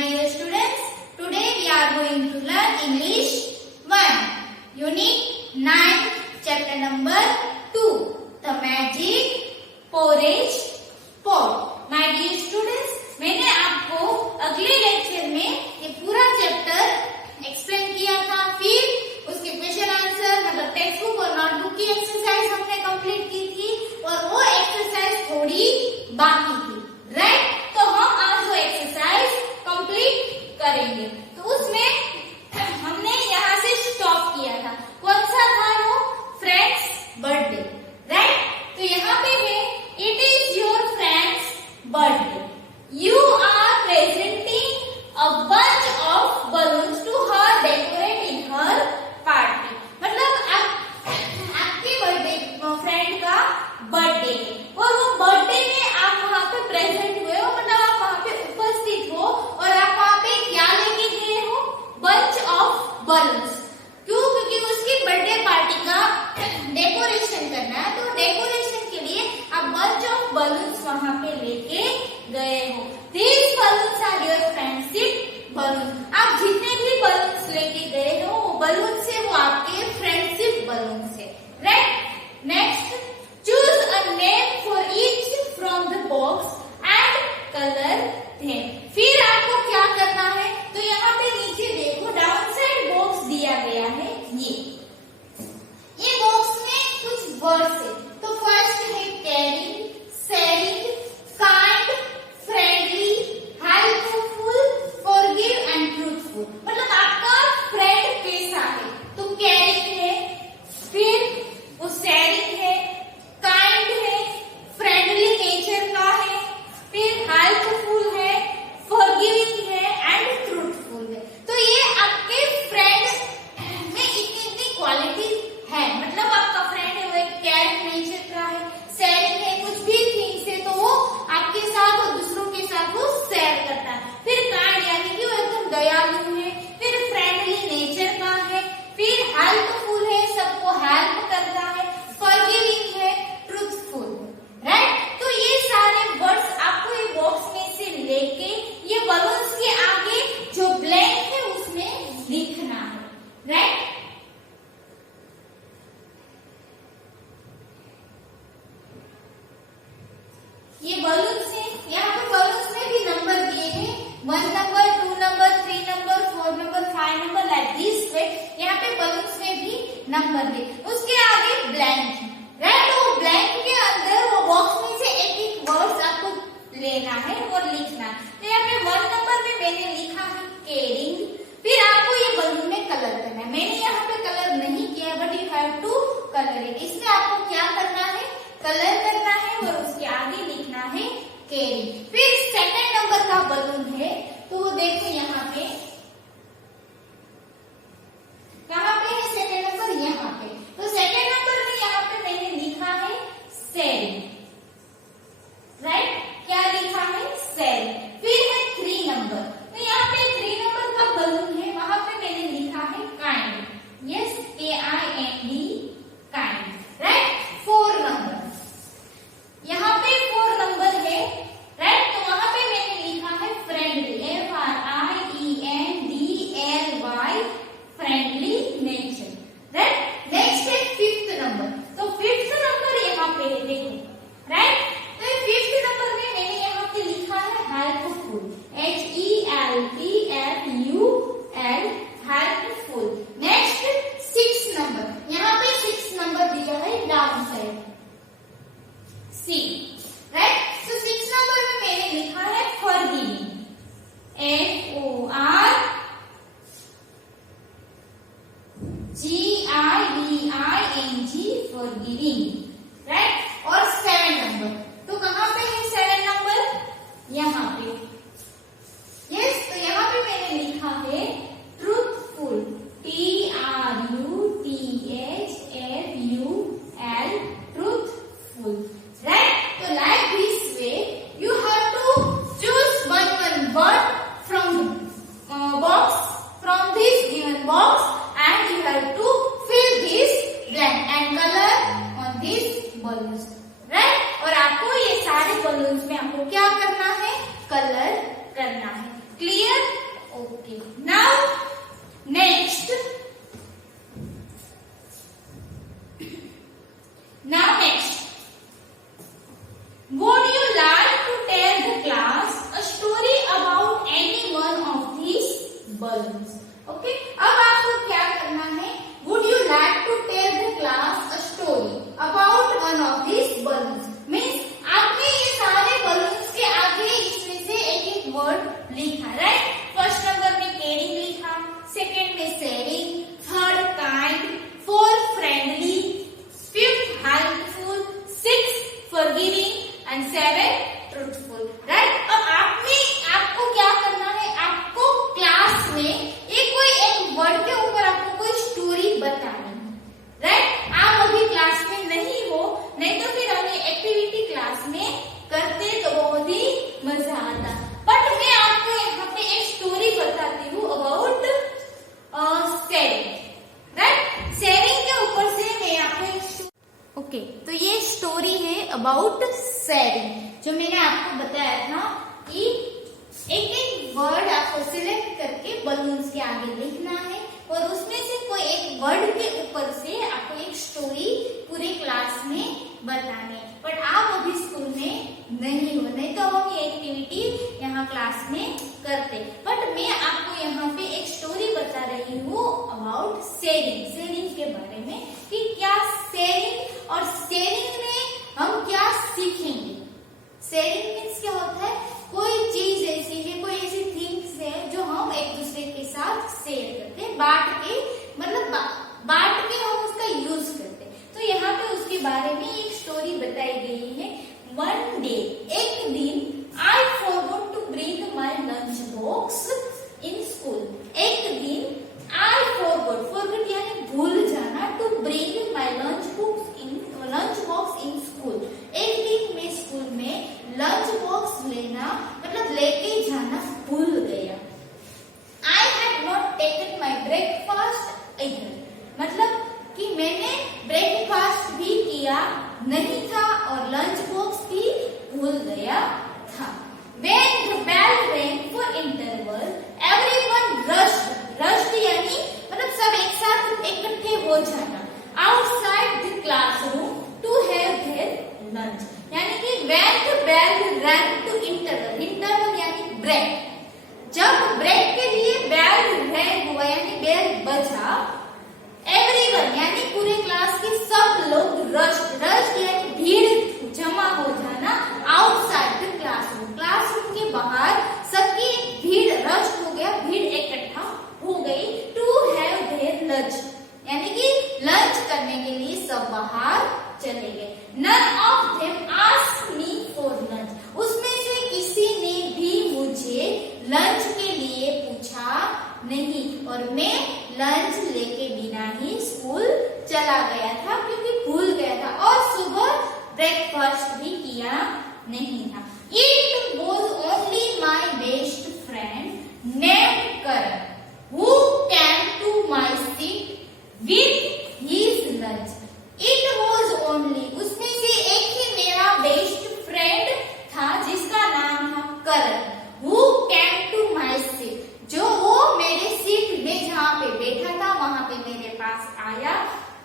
dear students, today we are going to learn English 1, Unit 9, Chapter number 2, The Magic Porridge Pot. My dear students, मैंने आपको अगले lecture में ये पूरा chapter explain किया था, फिर उसके क्वेश्चन आंसर मतलब टेक्स्ट बुक और नोटबुक की एक्सरसाइज हमने कंप्लीट की थी और वो एक्सरसाइज थोड़ी बाकी थी, राइट? तो हम आज वो एक्सरसाइज कंप्लीट करेंगे। तो उसमें हमने यहाँ से स्टॉप किया था, कौन सा था वो? Friend's birthday, right? तो यहाँ पे है it is your friend's birthday, you are presenting a bunch of balloons to her decorate in her party. मतलब आपके बर्थडे फ्रेंड का बर्थडे है और वो बर्थडे में आप वहाँ पे प्रेजेंट हुए हो, मतलब आप वहाँ पे उपस्थित हो और आप वहाँ पे क्या लेके गए हो? Bunch of balloons. क्यों? क्योंकि उसकी बर्थडे पार्टी का डेकोरेशन करना है, तो डेकोरेशन के लिए आप बंच ऑफ बलून्स वहाँ पे लेके गए हो। These balloons are your friendship balloons। आप जितने भी बलून्स लेके गए हो वो बलून से वो आपके फ्रेंडशिप बलून से, right? Next, choose a name for each from the box and color them। फिर आपको क्या करना है? तो यहाँ पे नीचे देखो, डाउन साइड बॉक्स दिया गया है, ये बॉक्स में कुछ वर्ड्स है। तो फर्स्ट है carrying, sharing, kind, friendly, helpful, forgive and truthful. मतलब आपका फ्रेंड कैसा है? तो कैरिंग है, फिर वो शेयरिंग है, काइंड है, फ्रेंडली नेचर का है, फिर हेल्पफुल है, फॉरगिविंग है एंड ट्रूथफुल है। तो ये आपके फ्रेंड में इतनी क्वालिटी है, मतलब आपका फ्रेंड है वो एक केयरिंग नेचर का है, शेयरिंग है, कुछ भी थिंग्स है तो वो आपके साथ और दूसरों के साथ वो शेयर करता है। फिर काइंड यानी कि वो एकदम दयालु है, फिर फ्रेंडली नेचर का है, फिर हेल्पफुल है, सबको हेल्प करता है, फॉरगिविंग है, ट्रूथफुल, राइट? तो ये सारे वर्ड्स आपको ये बॉक्स में से लेके ये बलून्स के आगे जो ब्लैंक है उसमें लिखना है, राइट? ये बलून्स है, यहाँ पे बलून्स में भी नंबर दिए हैं, 1 number, 2 number, 3 number, 4 number, 5 number, like this वे। यहाँ पे बलून्स में भी नंबर दिए, उसके आगे ब्लैंक है, राइट? तो ब्लैंक के अंदर वो बॉक्स में से एक एक वर्ड्स आपको लेना है और लिखना है। तो यहाँ पे 1 नंबर में मैंने लिखा है केयरिंग, फिर आपको ये बलून में कलर करना है। मैंने यहाँ पे कलर नहीं किया, but you have to colour it. इसमें आपको क्या करना है? कलर करना है और उसके आगे लिखना है केयरिंग। फिर सेकंड नंबर का बलून है, तो वो देखो यहाँ पे, कहाँ पे है सेकंड नंबर? यहाँ पे। तो सेकंड नंबर में यहाँ पे मैंने लिखा है शेयरिंग, राइट? क्या लिखा है? शेयरिंग। फिर है 3 नंबर, तो यहाँ पे 3 नंबर का बलून है, वहां पे मैंने लिखा है kind, yes, KIND, kind, right? 4 number, यहाँ पे 4 नंबर है, राइट? तो वहां पे मैंने लिखा है friendly, FRIENDLY, friendly nature, right? Next है 5th नंबर, तो 5th नंबर यहाँ पे है, देखो, राइट? तो 5th नंबर में मैंने यहाँ पे लिखा है helpful, HELPFUL, helpful. Next 6th number, यहाँ पे 6th नंबर दिया है डाउन साइड, C, राइट? तो 6 नंबर में मैंने लिखा है फॉरगिविंग, FORGIVING, फॉरगिविंग, राइट? और 7 नंबर, तो कहाँ पे है 7 नंबर? यहाँ पे, यस। तो यहाँ पे मैंने लिखा है ट्रूथफुल, TRUTHFUL, ट्रूथफुल, राइट? तो like this way you have to choose one word from box, from this given box, and you have to fill this blank and color on these balloons, right? और आपको ये सारे balloons में आपको क्या करना है? कलर करना है। Clear? Okay. Now, next. Would you like to tell the class a story about any one of these balloons? Okay. अब आपको क्या करना है? Would you like to tell the class a story about one of these balloons? Means आपने ये सारे balloons के आगे इसमें से एक एक वर्ड लिखा, राइट? फर्स्ट नंबर में caring लिखा, सेकेंड में sharing, third kind, fourth friendly, fifth helpful, sixth forgiving and 7 truthful, right? अब आपको क्या करना है? आपको क्लास में कोई एक वर्ड के ऊपर आपको कोई स्टोरी बतानी है, राइट? आप अभी क्लास में नहीं हो, नहीं तो फिर हम ये एक्टिविटी क्लास में करते तो बहुत ही मजा आता। बट मैं आपको यहाँ पे एक स्टोरी बताती हूँ अबाउट शेयरिंग, राइट? शेयरिंग के ऊपर से मैं आपको ओके, तो ये स्टोरी है अबाउट शेयरिंग, जो मैंने आपको बताया था कि एक एक वर्ड आपको सिलेक्ट करके बलून्स के आगे लिखना है और उसमें से कोई एक वर्ड के ऊपर से आपको एक स्टोरी पूरे क्लास में बतानी है। बट आप अभी स्कूल में नहीं हो, नहीं तो हम ये एक्टिविटी यहाँ क्लास में करते। बट मैं आपको यहाँ पे एक स्टोरी बता रही हूँ अबाउट शेयरिंग, शेयरिंग के बारे में कि क्या शेयरिंग और शेयरिंग में हम क्या सीखेंगे। शेयरिंग मीन्स क्या होता है? कोई चीज ऐसी है, कोई ऐसी थिंग्स है जो हम एक दूसरे के साथ शेयर करते हैं, बांट के, मतलब बांट के हम उसका यूज करते हैं। तो यहाँ पे उसके बारे में एक स्टोरी बताई गई है। वन डे, एक दिन, I forgot to bring my lunch box in school. एक दिन आई फॉरगॉट यानी भूल जाना, to bring my lunch box in school. एक दिन मैं स्कूल में लंच बॉक्स लेना मतलब लेके जाना भूल गया। I had not taken my breakfast इधर, मतलब कि मैंने ब्रेकफास्ट भी किया नहीं था और लंच बॉक्स भी भूल गया था। When the bell rang for interval, everyone rushed यानी मतलब सब एक साथ इकट्ठे हो जाना, outside the classroom to have their lunch। यानी कि when the bell rang to interval यानी ब्रेक, जब ब्रेक के लिए बेल रैंग हुआ यानी बेल बजा, एवरीवन यानी पूरे क्लास के सब लोग रश्ड यानी भीड़ जमा हो जाना, आउटसाइड द क्लासरूम, क्लासरूम के बाहर सबकी भीड़ रश्ड हो गया, भीड़ इकट्ठा हो गई, टू हैव देयर लंच यानी कि लंच करने के लिए सब बाहर चले गए। None of them asked me for lunch, उसमें से किसी ने भी मुझे लंच के लिए पूछा नहीं और मैं लंच लेके बिना ही स्कूल चला गया था क्योंकि भूल गया था और सुबह ब्रेकफास्ट भी किया नहीं था। It was only my best friend named Karan who came to my seat with his lunch. It was only, उसमें से एक ही मेरा बेस्ट फ्रेंड था जिसका नाम था Karan, who came to my seat, जो वो मेरे सीट में जहाँ पे बैठा था वहां पे मेरे पास आया,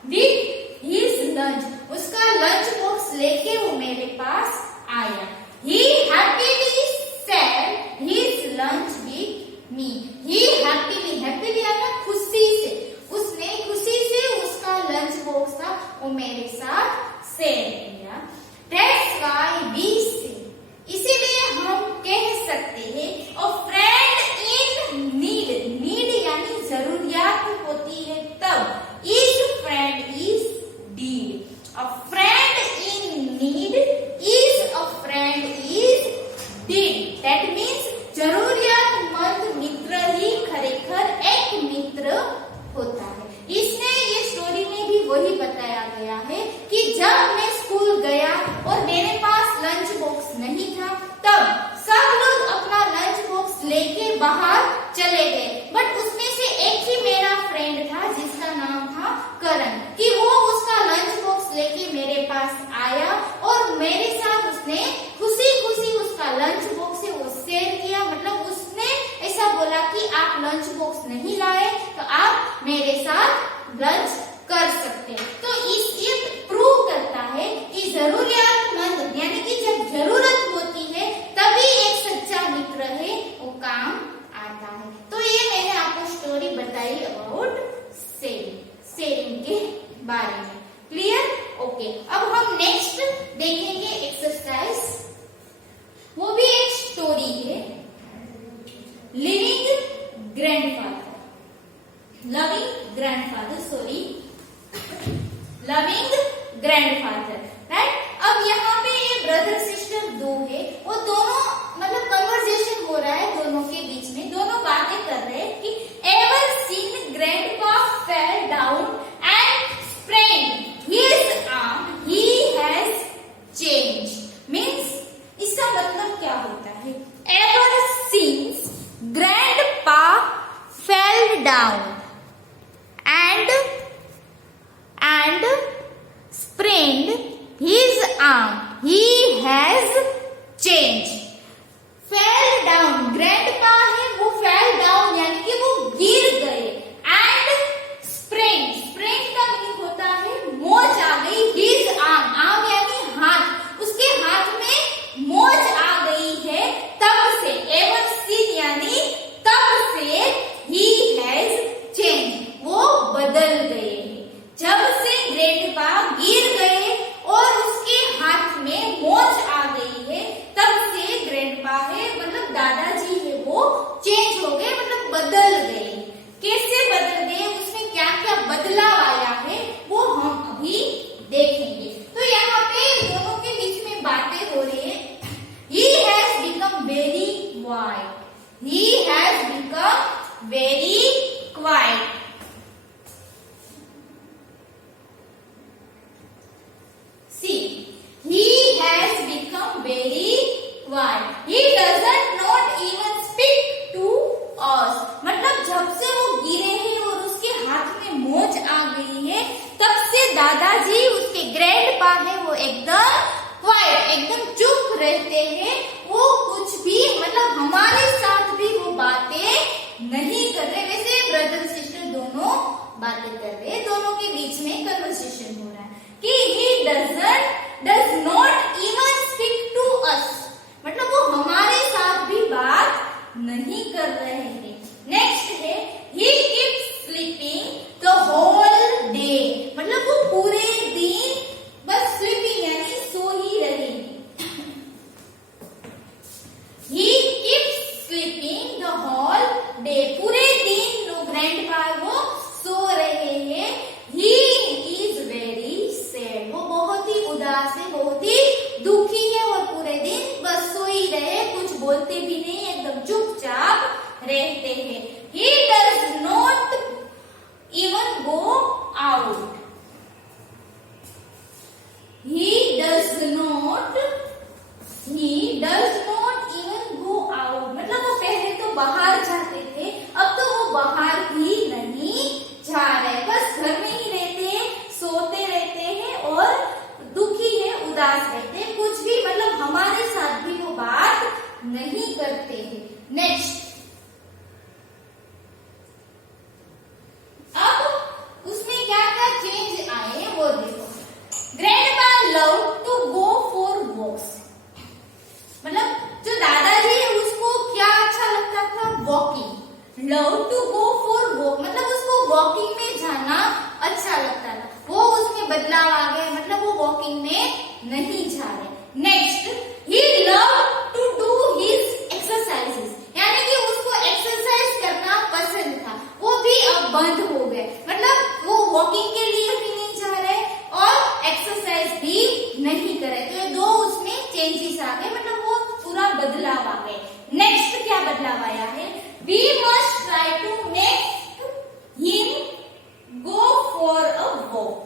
विथ हिज लंच, उसका लंच बॉक्स लेके वो मेरे पास आया। He happily shared his lunch with me, he happily आया खुशी से, उसने खुशी से उसका लंच बॉक्स था वो मेरे साथ शेयर किया। दैट्स व्हाई वी से, इसीलिए हम कह सकते हैं अ फ्रेंड इन नीड यानी जरूरियात होती है तब, is friend is deed. A friend in need is a friend is deed, that means जरूरियातमंद मित्र ही खरेखर एक मित्र होता है। इसने ये स्टोरी में भी वही बताया गया है कि जब मैं स्कूल गया और मेरे पास लंच बॉक्स नहीं था तब सब लोग अपना लंच बॉक्स लेके बाहर चले गए, बट उसमें से एक ही मेरा फ्रेंड था जिसका नाम था करण, कि वो उसका लंच बॉक्स लेके मेरे पास आया और मेरे साथ उसने खुशी खुशी उसका लंच बॉक्स से वो शेयर किया, मतलब उसने लंच बॉक्स नहीं लाए तो आप मेरे साथ लंच कर सकते हैं। तो ये प्रूव करता है कि जरूरियातमंद यानी कि जब जरूरत होती है तभी एक सच्चा मित्र है वो काम आता है। तो ये मैंने आपको स्टोरी बताई अबाउट शेयरिंग के बारे में। क्लियर? ओके। अब हम नेक्स्ट देखेंगे एक्सरसाइज, वो भी एक स्टोरी है। Loving grandfather right. अब यहाँ पे ये ब्रदर सिस्टर दो है, वो दोनों मतलब कन्वर्सेशन हो रहा है दोनों के बीच में, दोनों बातें कर रहे हैं कि ever seen grandpa fell down and sprained his arm, he has changed. Means इसका मतलब क्या होता है? Ever since grandpa fell down and sprained his arm, he has changed. Fell down, grandpa है वो fell down यानी कि वो गिर गए, and sprained का मीनिंग होता है मोच आ गई, his arm यानी हाथ, उसके हाथ में मोच आ गई है तब से, ever seen यानी तब से, he has changed वो बदल गए। जब से ग्रैंडपा गिर गए और उसके हाथ में मोच आ गई है तब से ग्रैंडपा है मतलब दादाजी है वो चेंज हो गए, मतलब बदल गए। कैसे बदल गए, उसमें क्या क्या बदलाव आया है वो हम अभी देखेंगे। तो यहाँ पे दोनों के बीच में बातें हो रही है। He has become very quiet. He has become very quiet. He has become very quiet. He doesn't not even speak to us. मतलब जब से वो गिरे हैं और उसके हाथ में मोच आ गई है तब से दादाजी, उसके ग्रैंडपा है वो एकदम क्वाइट, एकदम चुप रहते हैं। वो कुछ भी मतलब हमारे साथ भी वो बातें नहीं कर रहे। वैसे ब्रदर सिस्टर दोनों बातें कर रहे हैं, दोनों के बीच में कन्वर्सेशन हो रहा है कि he does not even speak to us, मतलब वो हमारे साथ भी बात नहीं कर रहे हैं। नेक्स्ट है he keeps sleeping the whole day, मतलब वो पूरे दिन बस स्लीपिंग यानी सो ही रहे। he keeps sleeping the whole day, पूरे दिन नो ग्रैंडपा वो सो रहे हैं। he is very sad, वो बहुत ही उदास है, बहुत ही दुखी है और पूरे दिन बस सो ही रहे, कुछ बोलते भी नहीं, एकदम चुपचाप रहते हैं। He does not even go out. He does not even go out, मतलब वो पहले तो बाहर जाते थे, अब तो वो बाहर भी नहीं जा रहे, बस घर में ही रहते हैं, सोते रहते हैं और दुखी है, उदास रहते हैं, कुछ भी मतलब हमारे साथ भी वो बात नहीं करते हैं। नेक्स्ट, अब उसमें क्या क्या चेंज आए वो देखो। Grandpa love to go for walks, मतलब जो दादाजी है उसको क्या अच्छा लगता था? Walking. Love to go for walk मतलब उसको वॉकिंग में जाना अच्छा लगता था, वो उसमें बदलाव आ गए, मतलब वो वॉकिंग में नहीं जा रहे। Next, he love to do his exercises, यानी कि उसको एक्सरसाइज करना पसंद था, वो भी अब बंद हो गए, मतलब वो वॉकिंग के लिए भी नहीं जा रहे और एक्सरसाइज भी नहीं कर रहे। तो ये दो उसमें चेंजेस आ गए, मतलब वो पूरा बदलाव आ गए। नेक्स्ट क्या बदलाव आया है? We must try to make him go for a walk.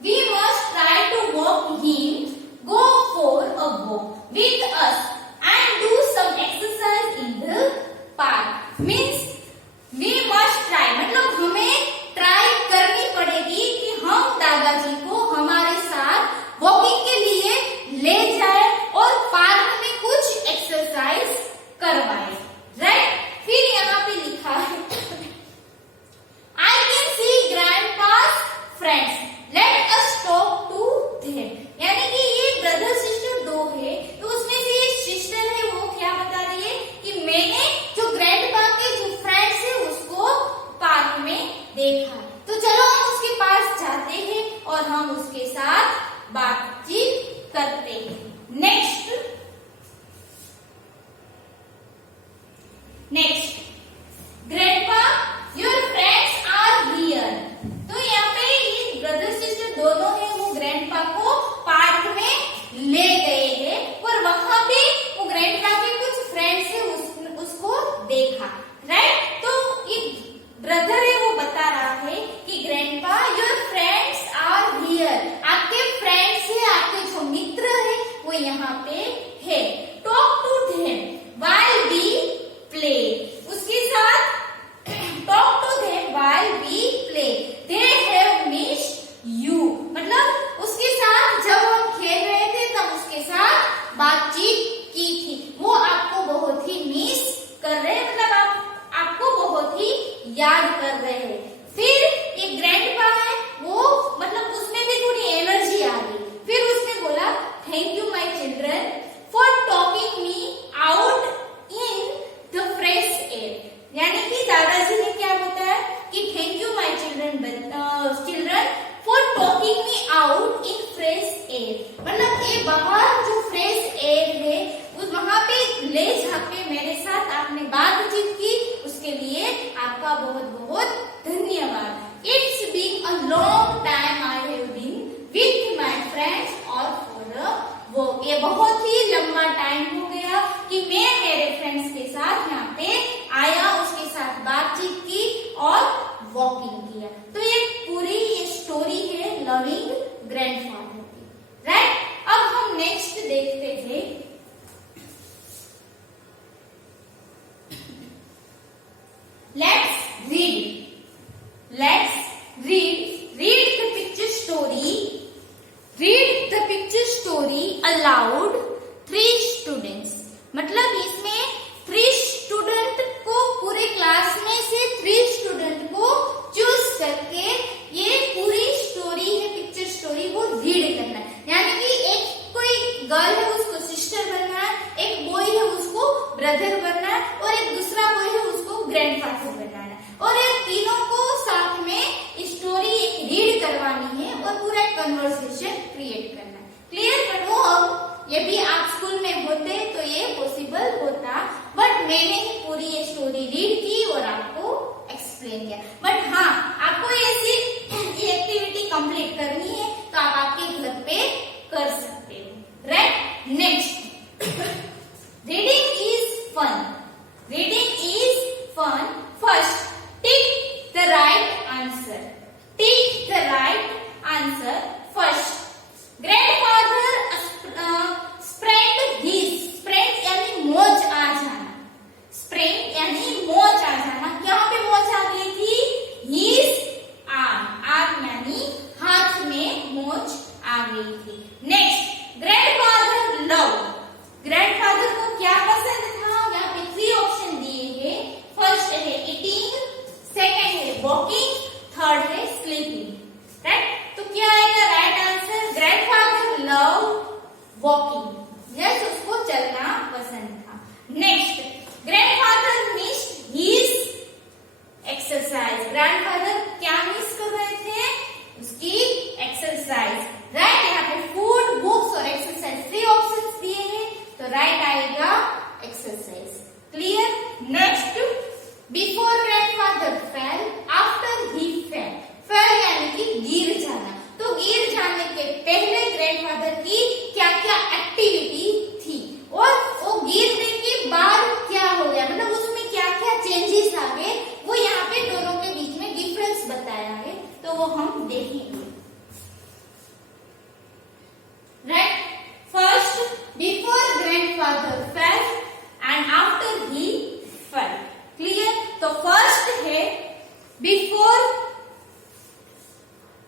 We must try to walk him go for a walk with us and do some exercise in the park. Means we must try, मतलब हमें try करनी पड़ेगी कि हम दादाजी को हमारे साथ friends. Let us talk to them. यानी कि ये ब्रदर सिस्टर दो है, तो उसमें से ये सिस्टर है वो क्या बता रही है कि मैंने जो ग्रैंडपा के जो फ्रेंड्स है उसको पार्क में देखा। तो चलो हम उसके पास जाते हैं और हम उसके साथ बातचीत करते हैं। Next grandpa your friends are here. तो यहाँ पे ये ब्रदर सिस्टर दोनों है वो ग्रैंडपा को पार्क में ले गए हैं और वहां पे वो ग्रैंडपा के कुछ फ्रेंड्स है उसको देखा, राइट। तो एक ब्रदर है वो बता रहा है कि grandpa your friends are here. आपके फ्रेंड्स है, आपके जो मित्र है वो यहाँ पे है। Talk to them while we play. उसके साथ talk to them while we play. They have missed you. मतलब उसके साथ जब हम खेल रहे थे तब उसके साथ बातचीत की थी। वो आपको बहुत ही मिस कर रहे हैं, मतलब आपको बहुत ही याद कर रहे हैं। फिर एक ग्रैंडपा है वो मतलब उसमें भी थोड़ी एनर्जी आ गई। फिर उसने बोला thank you my children for talking me out in the fresh air. यानी कि दादाजी ने क्या बताया कि thank you my children for talking me out in fresh air. मतलब ये बाहर जो फ्रेश एयर है उस वहां पे ले जाके मेरे साथ आपने बातचीत की, उसके लिए आपका बहुत बहुत धन्यवाद। It's been a long time I have been with my friends और फॉर अ वॉक। ये बहुत ही लंबा टाइम हो गया कि मैं मेरे फ्रेंड्स के साथ यहाँ पे आया, उसके साथ बातचीत की और वॉकिंग किया। तो ये पूरी ये स्टोरी है लविंग ग्रैंडफादर की, राइट। अब हम नेक्स्ट देखते हैं Let's read the picture story. Read the picture story aloud 3 students. मतलब इसमें 3 स्टूडेंट को पूरे क्लास में से 3 स्टूडेंट को चूज करके ये पूरी स्टोरी है पिक्चर स्टोरी वो रीड करना है। यानी कि एक कोई गर्ल है उसको सिस्टर बनना है, एक बॉय है उसको ब्रदर बनना है और एक दूसरा बॉय है उसको ग्रैंडफादर बनना है। और ये तीनों को साथ में स्टोरी रीड करवानी है और पूरा कन्वर्सेशन क्रिएट करना है। क्लियर। बट वो अब ये भी आप स्कूल में होते तो ये पॉसिबल होता, बट मैंने ही पूरी ये स्टोरी रीड की और आपको एक्सप्लेन किया। बट हाँ, आपको ऐसी एक्टिविटी कंप्लीट करनी है तो आप आपके घर पे कर सकते हो, right. Next reading is fun. Reading is fun. First tick the right answer. Tick the right answer first. Grandfather spread his. Spread यानी मोच आ जाना। स्प्रेड यानी मोच आ जाना। यहाँ पे मोच आ गई थी हिज आर्म। आर्म यानी हाथ में मोच आ गई थी। Next grandfather love. ग्रैंडफादर को क्या पसंद था? यहाँ पे 3 ऑप्शन दिए हैं। फर्स्ट है ईटिंग, सेकंड है वॉकिंग, थर्ड है स्लीपिंग, राइट। तो क्या आएगा right answer? Grandfather love walking. Yes, उसको चलना पसंद था। Next grandfather missed his exercise. Grandfather क्या मिस कर रहे थे? उसकी एक्सरसाइज, राइट। यहाँ पे फूड, बुक्स और एक्सरसाइज 3 ऑप्शंस दिए हैं, तो राइट आएगा exercise. Clear. Next before grandfather fail, after he fail. Fail यानी कि गिर जाना। तो गिर जाने के पहले ग्रैंडफादर की क्या क्या एक्टिविटी थी और वो गिरने के बाद क्या हो गया, मतलब उसमें क्या क्या चेंजेस आ गए, वो यहाँ पे दोनों के बीच में डिफरेंस बताया है, तो वो हम देखेंगे, right. First before grandfather fell and after he fell. Clear. तो फर्स्ट है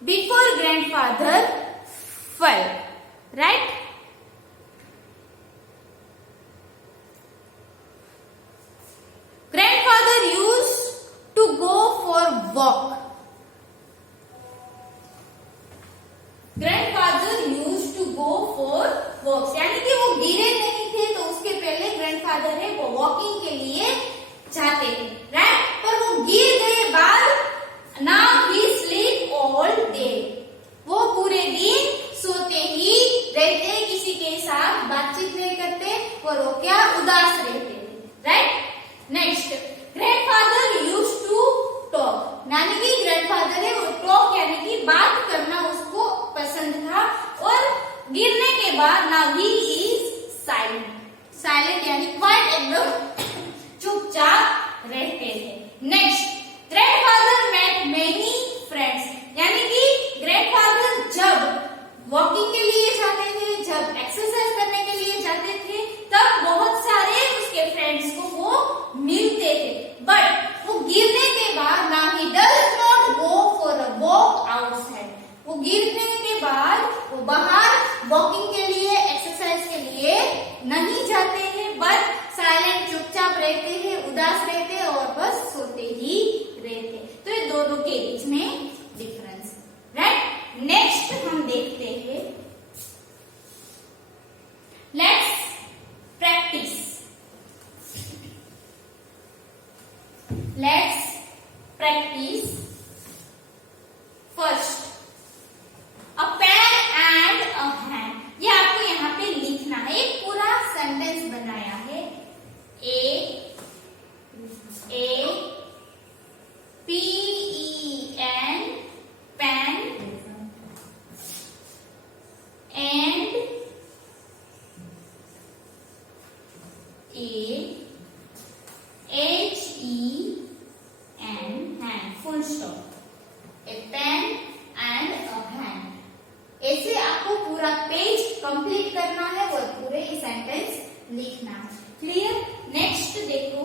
before grandfather fell, right. Grandfather used to go for walk. Grandfather used to go for walks, यानी कि वो गिरे नहीं थे तो उसके पहले ग्रैंडफादर है वो वॉकिंग के लिए जाते थे, राइट। पर वो गिर गए बाद नाउ ही स्लीप ऑल डे, वो पूरे दिन सोते ही रहते, किसी के साथ बातचीत नहीं करते और वो क्या उदास रहते थे, right. Next, grandfather used to talk, यानी कि ग्रैंडफादर है वो टॉक यानी कि बात करना उसको पसंद था, और गिरने के बाद now he is silent, silent यानी क्वाइट, एकदम चुपचाप रहते थे। Next, grandfather met many friends, यानी कि ग्रैंडफादर जब वॉकिंग के लिए जाते थे, जब एक्सरसाइज करने के लिए जाते थे, तब बहुत सारे उसके फ्रेंड्स को वो मिलते थे, बट वो गिरने के बाद ना he does not go for a walk outside, वो गिरने के बाद वो बाहर वॉकिंग के लिए एक्सरसाइज के लिए नहीं जाते हैं, बट साइलेंट चुपचाप रहते हैं, उदास रहते हैं और बस सोते ही रहते। तो ये दोनों के बीच में डिफरेंस, राइट। नेक्स्ट हम देखते हैं, let's practise, let's practise. First, a pen and a hand, ये आपको यहाँ पे लिखना है, एक पूरा सेंटेंस बनाया है, A P E N, pen, and A H E N, hand, full stop, a pen and a hand. ऐसे आपको पूरा पेज कंप्लीट करना है और पूरे सेंटेंस लिखना है, क्लियर। नेक्स्ट देखो,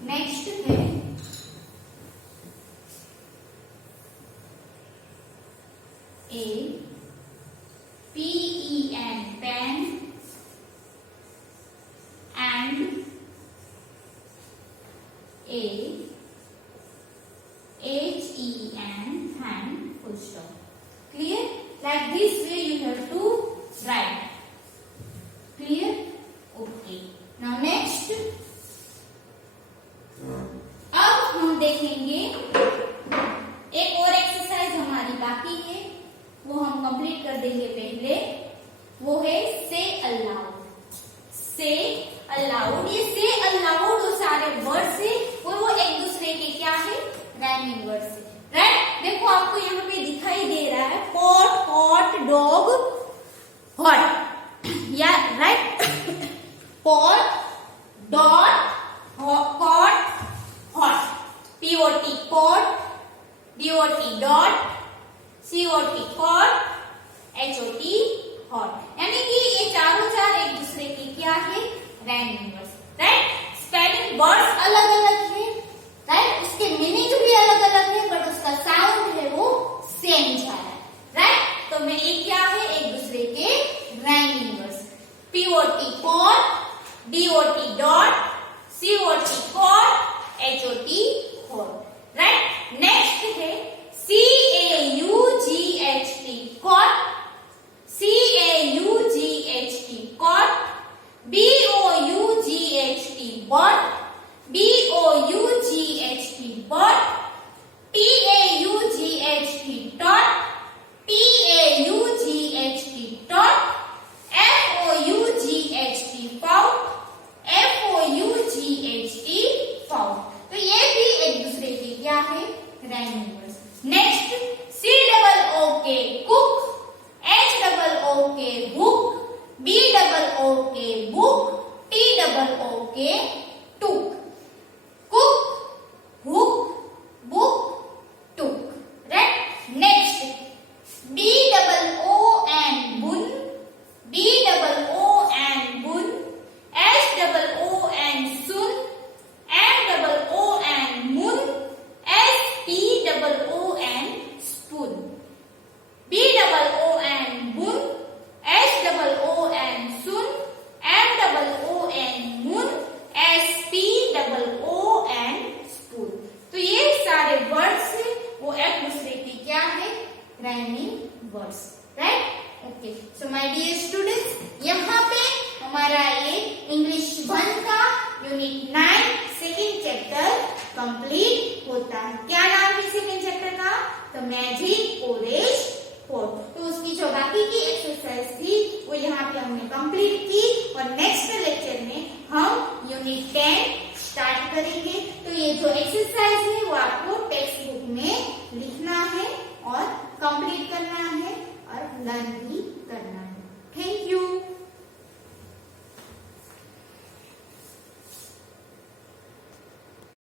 नेक्स्ट है A P E N, pen, and A H E N, hand, full stop, clear। Like this way you have to write, clear, okay। Now next, अब हम देखेंगे एक और एक्सरसाइज हमारी बाकी है, वो हम कंप्लीट कर देंगे पहले, वो है से अलाउड, से अलाउड। ये से अलाउड वो सारे वर्ड्स है और वो एक दूसरे के क्या है, राइमिंग वर्ड्स है, राइट। देखो आपको यहाँ पे दिखाई दे रहा है पॉट, हॉट, डॉग, हॉट, या right, pot, dot, cot, hot, P O T pot, D O T dot, C O T cot, H O T hot, यानी कि ये चारों चार एक दूसरे के क्या है, rhyming words, right. Spelling words अलग अलग है, राइट, उसके मीनिंग भी अलग अलग है, बट उसका साउंड है वो सेम जा रहा है, राइट। तो मैं ये क्या है, एक दूसरे के rhyming words, P O T pot, D O T dot, C O T cot, H O T hot, right. Next है CAUGHT, caught, CAUGHT, caught, BOUGHT, bought, BOUGHT, bought, TAUGHT, taught, TAUGHT, taught, FOUGHT, fought, FOUGHT, fought. तो ये भी एक दूसरे के क्या है, rhyming words. Next, COOK, cook, HOOK, hook, BOOK, book, TOOK, took, cook, hook, book, took, right. Next, BOON, boon, BOON, boon, SOON, soon, MOON, moon, SPOON, spoon, BOON, boon, SOON, soon, MOON, moon, SPOON, spoon. तो ये सारे words वो एक words, right? Okay, so my dear students, यहाँ पे हमारा ये English 1 का यूनिट 9 सेकेंड चैप्टर कंप्लीट होता है। क्या नाम है सेकेंड चैप्टर का? The magic porridge pot. तो उसकी जो बाकी की एक्सरसाइज थी वो यहाँ पे हमने कंप्लीट की और नेक्स्ट लेक्चर में हम यूनिट 10 स्टार्ट करेंगे। तो ये जो एक्सरसाइज